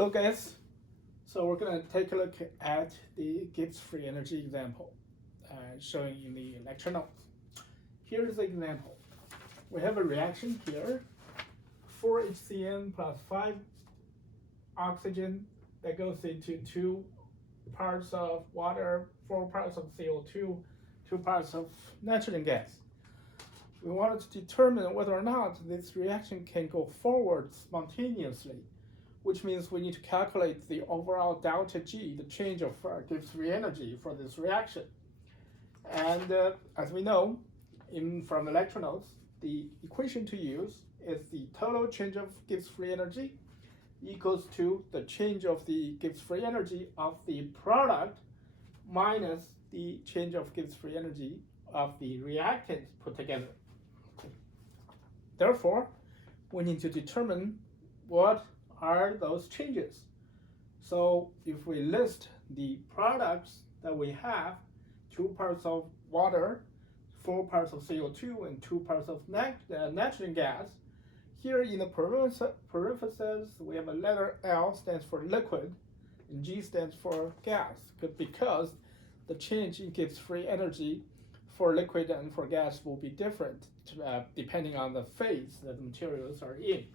Hello guys, so we're going to take a look at the Gibbs free energy example showing in the lecture notes. Here's the example. We have a reaction here, 4 HCN plus 5 oxygen that goes into 2 parts of water, 4 parts of CO2, 2 parts of nitrogen gas. We wanted to determine whether or not this reaction can go forward spontaneously, which means we need to calculate the overall delta G, the change of Gibbs free energy for this reaction. And as we know from the lecture notes, the equation to use is the total change of Gibbs free energy equals to the change of the Gibbs free energy of the product minus the change of Gibbs free energy of the reactants put together. Therefore, we need to determine what are those changes. So if we list the products that we have, 2 parts of water, 4 parts of CO2, and 2 parts of nitrogen gas, here in the parentheses, we have a letter L stands for liquid, and G stands for gas, because the change in Gibbs free energy for liquid and for gas will be different depending on the phase that the materials are in.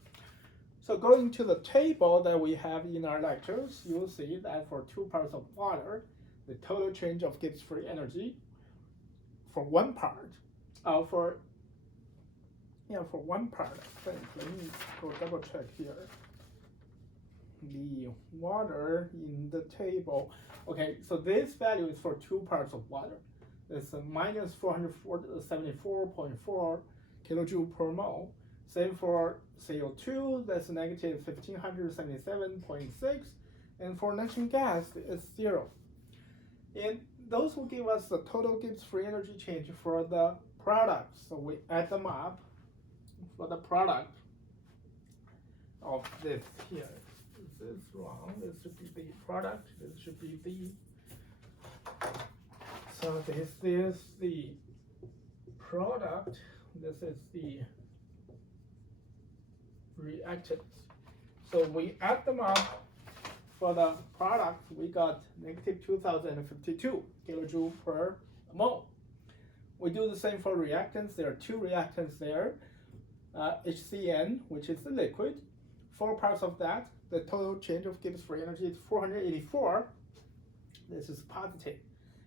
So going to the table that we have in our lectures, you will see that for 2 parts of water, the total change of Gibbs free energy for one part, for one part, I think, let me go double check here. The water in the table. Okay, so this value is for 2 parts of water. It's minus 474.4 kilojoule per mole. Same for CO2, that's negative 1577.6, and for nitrogen gas, it's 0. And those will give us the total Gibbs free energy change for the products. So we add them up for the product of this here. This is wrong. This should be the product. This should be the. So this is the product. This is the reactants. So we add them up for the product, we got negative 2052 kilojoule per mole. We do the same for reactants. There are 2 reactants there. HCN, which is the liquid, 4 parts of that. The total change of Gibbs free energy is 484. This is positive.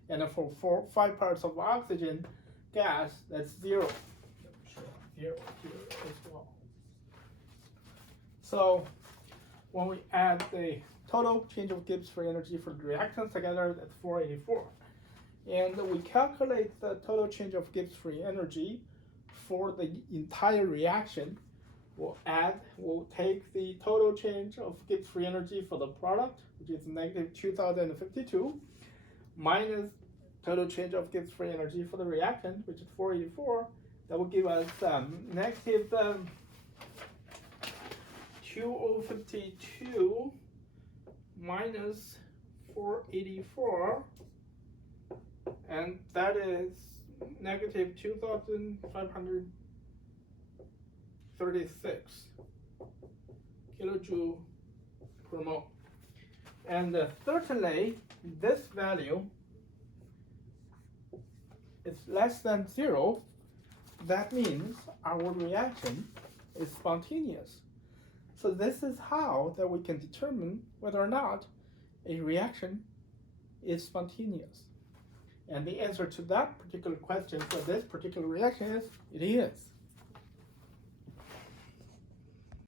And for 5 parts of oxygen gas, that's 0. Sure, 0 here as well. So when we add the total change of Gibbs free energy for the reactants together, that's 484. And we calculate the total change of Gibbs free energy for the entire reaction. We'll take the total change of Gibbs free energy for the product, which is negative 2052, minus total change of Gibbs free energy for the reactant, which is 484. That will give us negative 2052 minus 484, and that is negative 2536 kilojoule per mole. And certainly this value is less than 0. That means our reaction is spontaneous. So this is how that we can determine whether or not a reaction is spontaneous. And the answer to that particular question for this particular reaction is, it is.